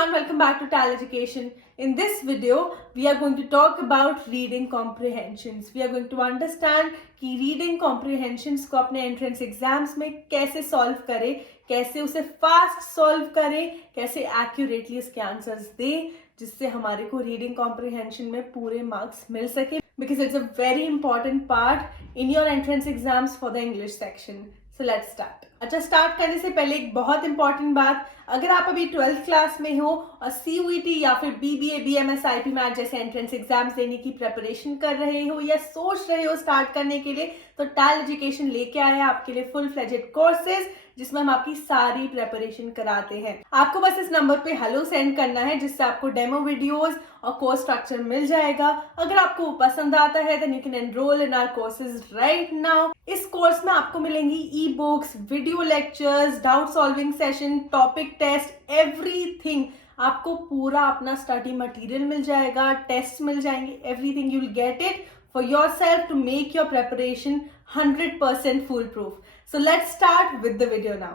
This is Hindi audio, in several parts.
everyone, welcome back to TAL Education. In this video, we are going to talk about reading comprehensions. We are going to understand कि reading comprehensions को अपने entrance exams में कैसे solve करें, कैसे उसे fast solve करें, कैसे accurately उसके answers दें, जिससे हमारे को reading comprehension में पूरे marks मिल सके. Because it's a very important part in your entrance exams for the English section. So let's start. अच्छा, स्टार्ट करने से पहले एक बहुत इंपॉर्टेंट बात, अगर आप अभी 12th क्लास में हो और CUET या फिर BBA, BMS, IP मैथ जैसे एंट्रेंस एग्जाम्स देने की प्रिपरेशन कर रहे हो या सोच रहे हो स्टार्ट करने के लिए, तो टैल एजुकेशन लेके आया है आपके लिए फुल फ्लेजेड कोर्सेज जिसमें हम आपकी सारी प्रिपरेशन कराते हैं. आपको बस इस नंबर पे हेलो सेंड करना है जिससे आपको डेमो वीडियोस और कोर्स स्ट्रक्चर मिल जाएगा. अगर आपको पसंद आता है then you can enroll in our courses right now. इस कोर्स में आपको मिलेंगी e books, video lectures, doubt solving session, topic test, everything. आपको पूरा अपना स्टडी मटेरियल मिल जाएगा, टेस्ट मिल जाएंगे, everything you will get it for yourself to make your preparation 100% foolproof. So let's start with the video now.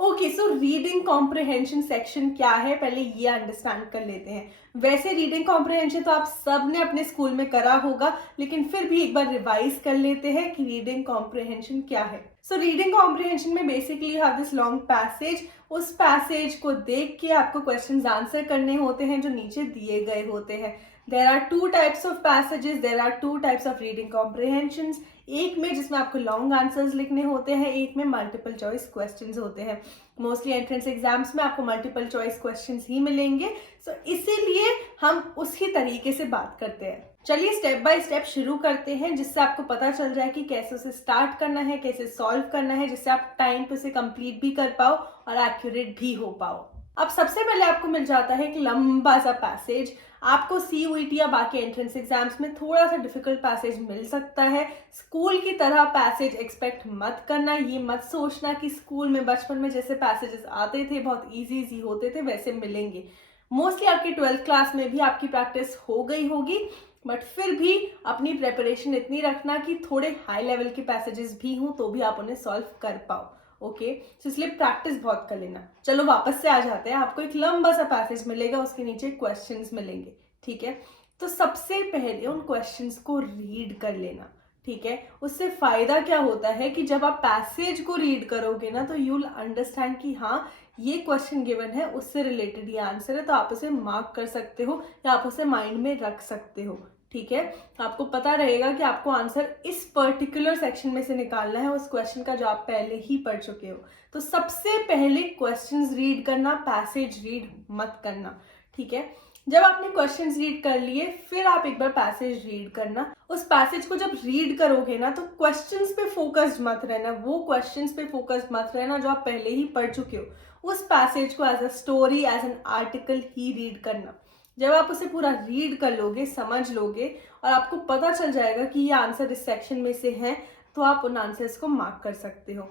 Okay, so reading comprehension section क्या है, पहले ये अंडरस्टैंड कर लेते हैं. वैसे रीडिंग कॉम्प्रिहेंशन तो आप सब ने अपने स्कूल में करा होगा, लेकिन फिर भी एक बार रिवाइज कर लेते हैं कि रीडिंग कॉम्प्रिहेंशन क्या है. सो रीडिंग कॉम्प्रिहेंशन में basically you have this long passage. उस पैसेज को देख के आपको क्वेश्चंस आंसर करने होते हैं जो नीचे दिए गए होते हैं. There are two types of passages, there are two types of reading comprehensions. एक में जिसमें आपको लॉन्ग आंसर्स लिखने होते हैं, एक में मल्टीपल चॉइस क्वेश्चंस होते हैं. मोस्टली एंट्रेंस एग्जाम्स में आपको मल्टीपल चॉइस क्वेश्चंस ही मिलेंगे. सो इसीलिए हम उसी तरीके से बात करते हैं. चलिए स्टेप बाय स्टेप शुरू करते हैं जिससे आपको पता चल जाए कि कैसे उसे स्टार्ट करना है, कैसे सॉल्व करना है, जिससे आप टाइम पे उसे कंप्लीट भी कर पाओ और एक्यूरेट भी हो पाओ. अब सबसे पहले आपको मिल जाता है एक लंबा सा पैसेज. आपको CUET या बाकी एंट्रेंस एग्जाम्स में थोड़ा सा डिफिकल्ट पैसेज मिल सकता है. स्कूल की तरह पैसेज एक्सपेक्ट मत करना. ये मत सोचना कि स्कूल में बचपन में जैसे पैसेजेस आते थे बहुत इजी होते थे वैसे मिलेंगे. मोस्टली आपकी 12th क्लास में भी आपकी प्रैक्टिस हो गई होगी, बट फिर भी अपनी प्रिपरेशन इतनी रखना कि थोड़े हाई लेवल के पैसेजेस भी हों तो भी आप उन्हें सॉल्व कर पाओ. ओके, इसलिए प्रैक्टिस बहुत कर लेना. चलो वापस से आ जाते हैं. आपको एक लंबा सा पैसेज मिलेगा, उसके नीचे क्वेश्चंस मिलेंगे. ठीक है, तो सबसे पहले उन क्वेश्चंस को रीड कर लेना. ठीक है, उससे फायदा क्या होता है कि जब आप पैसेज को रीड करोगे ना तो यू विल अंडरस्टैंड कि हाँ ये क्वेश्चन गिवन है, उससे रिलेटेड ये आंसर है, तो आप उसे मार्क कर सकते हो या आप उसे माइंड में रख सकते हो. ठीक है, आपको पता रहेगा कि आपको आंसर इस पर्टिकुलर सेक्शन में से निकालना है उस क्वेश्चन का जो आप पहले ही पढ़ चुके हो. तो सबसे पहले क्वेश्चंस रीड करना, पैसेज रीड मत करना. ठीक है, जब आपने क्वेश्चंस रीड कर लिए फिर आप एक बार पैसेज रीड करना. उस पैसेज को जब रीड करोगे ना तो क्वेश्चंस पे फोकस्ड मत रहना, वो क्वेश्चंस पे फोकस्ड मत रहना जो आप पहले ही पढ़ चुके हो. उस पैसेज को as a story, as an article ही रीड करना. जब आप उसे पूरा रीड कर लोगे, समझ लोगे और आपको पता चल जाएगा कि ये आंसर इस सेक्शन में से है, तो आप उन आंसर्स को मार्क कर सकते हो.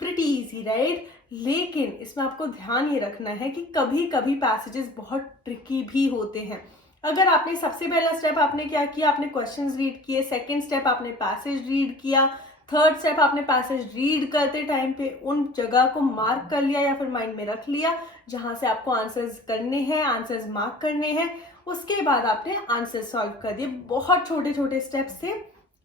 Pretty easy right. लेकिन इसमें आपको ध्यान ये रखना है कि कभी कभी पैसेजेस बहुत ट्रिकी भी होते हैं. अगर आपने सबसे पहला स्टेप आपने क्या किया, आपने क्वेश्चंस रीड किए, सेकंड स्टेप आपने पैसेज रीड किया, थर्ड स्टेप आपने पैसेज रीड करते टाइम पे उन जगह को मार्क कर लिया या फिर माइंड में रख लिया जहां से आपको आंसर्स करने हैं, आंसर्स मार्क करने हैं. उसके बाद आपने आंसर सॉल्व कर दिए. बहुत छोटे छोटे स्टेप्स से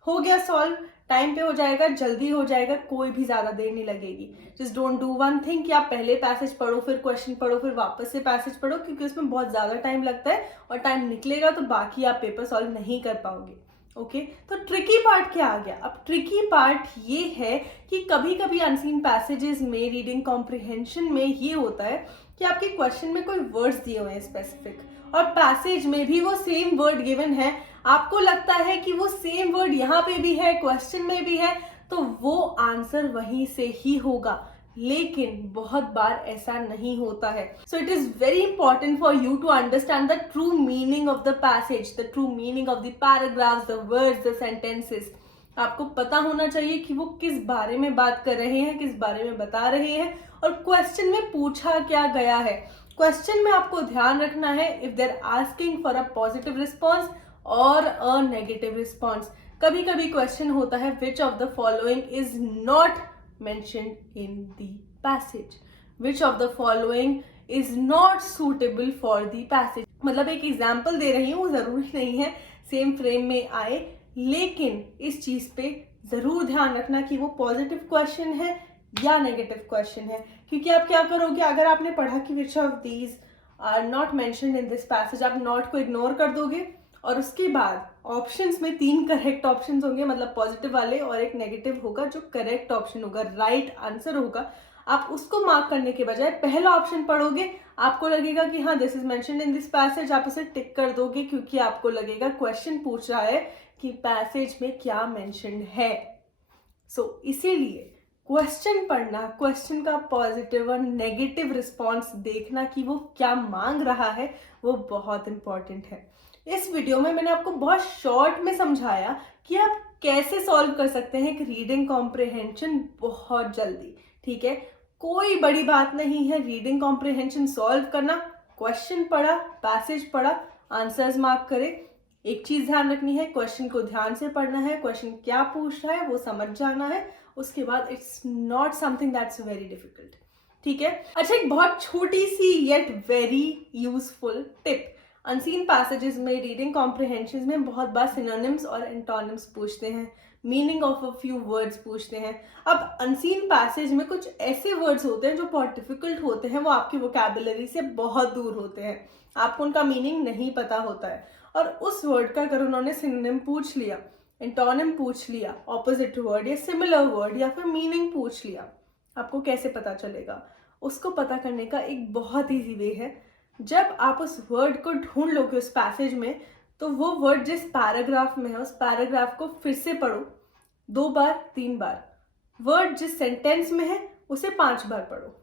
हो गया सॉल्व. टाइम पे हो जाएगा, जल्दी हो जाएगा, कोई भी ज्यादा देर नहीं लगेगी. Just don't do one thing कि आप पहले पैसेज पढ़ो, फिर क्वेश्चन पढ़ो, फिर वापस से पैसेज पढ़ो, क्योंकि उसमें बहुत ज्यादा टाइम लगता है और टाइम निकलेगा तो बाकी आप पेपर सॉल्व नहीं कर पाओगे. ओके, तो ट्रिकी पार्ट क्या आ गया. अब ट्रिकी पार्ट ये है कि कभी कभी अनसीन पैसेजेस में रीडिंग कॉम्प्रिहेंशन में ये होता है कि आपके क्वेश्चन में कोई वर्ड्स दिए हुए हैं स्पेसिफिक और पैसेज में भी वो सेम वर्ड गिवन है. आपको लगता है कि वो सेम वर्ड यहाँ पे भी है, क्वेश्चन में भी है, तो वो आंसर वहीं से ही होगा. लेकिन बहुत बार ऐसा नहीं होता है. So it is very important for you to understand the true meaning of the passage, the true meaning of the paragraphs, the words, the sentences. आपको पता होना चाहिए कि वो किस बारे में बात कर रहे हैं, किस बारे में बता रहे हैं और क्वेश्चन में पूछा क्या गया है. क्वेश्चन में आपको ध्यान रखना है if they are asking for a positive response और अ नेगेटिव रिस्पॉन्स. कभी कभी क्वेश्चन होता है which of the following is not mentioned in the passage. Which of the following is not suitable for the passage. मतलब एक एग्जाम्पल दे रही हूँ, जरूरी नहीं है सेम फ्रेम में आए, लेकिन इस चीज पे जरूर ध्यान रखना कि वो पॉजिटिव क्वेश्चन है या नेगेटिव क्वेश्चन है। क्योंकि आप क्या करोगे, अगर आपने पढ़ा कि which of these are not mentioned in this passage, आप नॉट को इग्नोर कर दोगे और उसके बाद ऑप्शंस में 3 करेक्ट ऑप्शंस होंगे, मतलब पॉजिटिव वाले, और एक नेगेटिव होगा जो करेक्ट ऑप्शन होगा, राइट आंसर होगा। आप उसको मार्क करने के बजाय पहला ऑप्शन पढ़ोगे, आपको लगेगा कि हाँ this is mentioned in this passage, आप उसे टिक कर दोगे क्योंकि आपको लगेगा क्वेश्चन पूछ रहा है कि पैसेज में क्या मेंशन्ड है। इसीलिए क्वेश्चन पढ़ना, क्वेश्चन का पॉजिटिव और नेगेटिव रिस्पॉन्स देखना कि वो क्या मांग रहा है, वो बहुत इंपॉर्टेंट है। इस वीडियो में मैंने आपको बहुत शॉर्ट में समझाया कि आप कैसे सॉल्व कर सकते हैं एक रीडिंग कॉम्प्रिहेंशन बहुत जल्दी। ठीक है, कोई बड़ी बात नहीं है रीडिंग कॉम्प्रिहेंशन सॉल्व करना। क्वेश्चन पढ़ा, पैसेज पढ़ा, आंसर्स मार्क करे। एक चीज ध्यान रखनी है, क्वेश्चन को ध्यान से पढ़ना है, क्वेश्चन क्या पूछ रहा है वो समझ जाना है। उसके बाद it's not something that's very difficult. ठीक है, अच्छा एक बहुत छोटी सी yet very useful tip, unseen passages में, रीडिंग कॉम्प्रिहेंशन में बहुत बार सिनोनिम्स और एंटोनिम्स पूछते हैं, meaning of a few words पूछते हैं। अब अनसीन पैसेज में कुछ ऐसे वर्ड्स होते हैं जो बहुत डिफिकल्ट होते हैं, वो आपकी वोकैबुलरी से बहुत दूर होते हैं, आपको उनका मीनिंग नहीं पता होता है। और उस वर्ड का अगर उन्होंने सिनोनिम पूछ लिया, एंटोनिम पूछ लिया, ऑपोजिट वर्ड या सिमिलर वर्ड, या फिर मीनिंग पूछ लिया, आपको कैसे पता चलेगा? उसको पता करने का एक बहुत ईजी वे है, जब आप उस वर्ड को ढूंढ लोगे उस पैसेज में, तो वो वर्ड जिस पैराग्राफ में है उस पैराग्राफ को फिर से पढ़ो 2 बार 3 बार। वर्ड जिस सेंटेंस में है उसे 5 बार पढ़ो,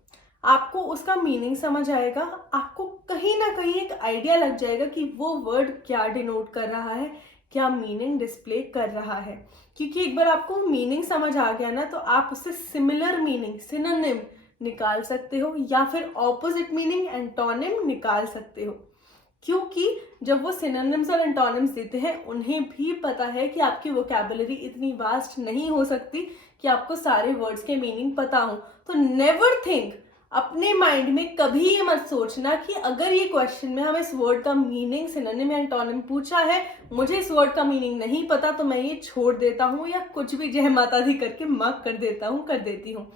आपको उसका मीनिंग समझ आएगा, आपको कहीं ना कहीं एक आइडिया लग जाएगा कि वो वर्ड क्या डिनोट कर रहा है, क्या मीनिंग डिस्प्ले कर रहा है। क्योंकि एक बार आपको मीनिंग समझ आ गया ना, तो आप उससे सिमिलर मीनिंग, सिनोनिम निकाल सकते हो, या फिर ऑपोजिट मीनिंग, एंटोनिम निकाल सकते हो। क्योंकि जब वो सिनोनिम्स और एंटोनिम्स देते हैं, उन्हें भी पता है कि आपकी वोकैबुलरी इतनी वास्ट नहीं हो सकती कि आपको सारे वर्ड्स के मीनिंग पता हो। तो नेवर थिंक, अपने माइंड में कभी ये मत सोचना कि अगर ये क्वेश्चन में हमें इस वर्ड का मीनिंग, सिनोनिम या एंटोनिम पूछा है, मुझे इस वर्ड का मीनिंग नहीं पता तो मैं ये छोड़ देता हूँ या कुछ भी जय माता दी करके मार्क कर देता हूँ, कर देती हूँ।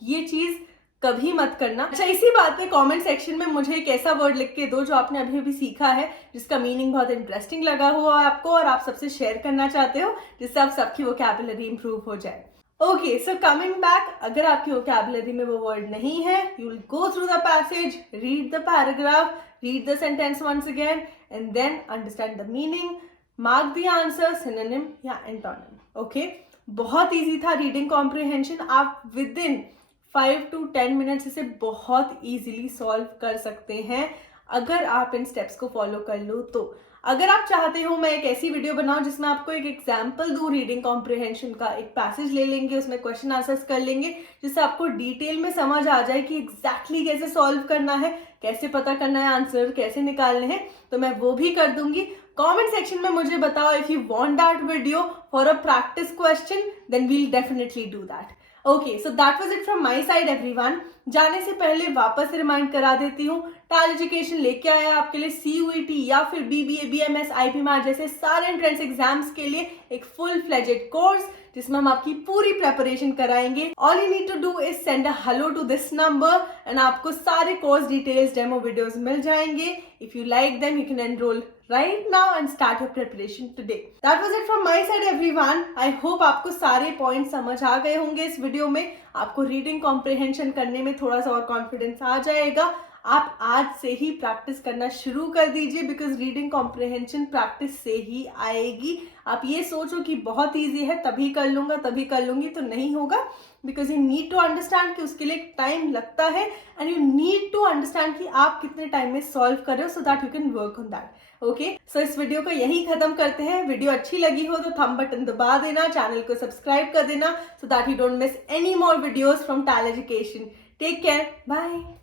ये चीज कभी मत करना। अच्छा, इसी बात पे कमेंट सेक्शन में मुझे एक ऐसा वर्ड लिख के दो जो आपने अभी अभी सीखा है, जिसका मीनिंग बहुत इंटरेस्टिंग लगा हो आपको और आप सबसे शेयर करना चाहते हो, जिससे आप सबकी वोकैबुलरी इंप्रूव हो जाए। ओके, सो कमिंग बैक, अगर आपकी वोकैबुलरी में वो वर्ड नहीं है, you will go through the passage, read the paragraph, read the sentence once again and then understand the meaning, mark the answer, synonym या एंटोनिम। ओके, बहुत ईजी था रीडिंग कॉम्प्रिहेंशन। आप विद इन 5 to 10 मिनट्स इसे बहुत इजीली सॉल्व कर सकते हैं अगर आप इन स्टेप्स को फॉलो कर लो तो। अगर आप चाहते हो मैं एक ऐसी वीडियो बनाऊं जिसमें आपको एक एग्जाम्पल दूं रीडिंग कॉम्प्रिहेंशन का, एक पैसेज ले लेंगे, उसमें क्वेश्चन आंसर्स कर लेंगे, जिससे आपको डिटेल में समझ आ जाए कि एग्जैक्टली कैसे सॉल्व करना है, कैसे पता करना है आंसर, कैसे निकालने हैं, तो मैं वो भी कर दूंगी। कमेंट सेक्शन में मुझे बताओ, if you want that video for a practice question, then we'll definitely do that. Okay, so that was it from my side everyone. जाने से पहले वापस रिमाइंड करा देती हूँ, टैल एजुकेशन लेके आया आपके लिए CUET या फिर BBA, BMS, IPMAT जैसे सारे एंट्रेंस एग्जाम्स के लिए एक फुल फ्लेजेड कोर्स, जिसमें हम आपकी पूरी प्रेपरेशन कराएंगे। All you need to do is send a hello to this number and आपको सारे कोर्स डिटेल्स, डेमो वीडियोस मिल जाएंगे। If you like them, you can enroll right now and start your preparation today. That was it from my side everyone. I hope आपको सारे पॉइंट समझ आ गए होंगे इस वीडियो में। आपको रीडिंग कॉम्प्रिहेंशन करने में थोड़ा सा और कॉन्फिडेंस आ जाएगा। आप आज से ही प्रैक्टिस करना शुरू कर दीजिए, बिकॉज रीडिंग कॉम्प्रिहेंशन प्रैक्टिस से ही आएगी। आप ये सोचो कि बहुत ईजी है, तभी कर लूंगा, तभी कर लूंगी, तो नहीं होगा। Because you need to understand कि उसके लिए टाइम लगता है, and you need to understand कि आप कितने टाइम में सॉल्व कर रहे हो, so that you can work on that. Okay, so इस वीडियो को यही खत्म करते हैं। वीडियो अच्छी लगी हो तो थंब बटन दबा देना, चैनल को सब्सक्राइब कर देना, so that you don't miss any more videos from Tell Education. Take care, bye.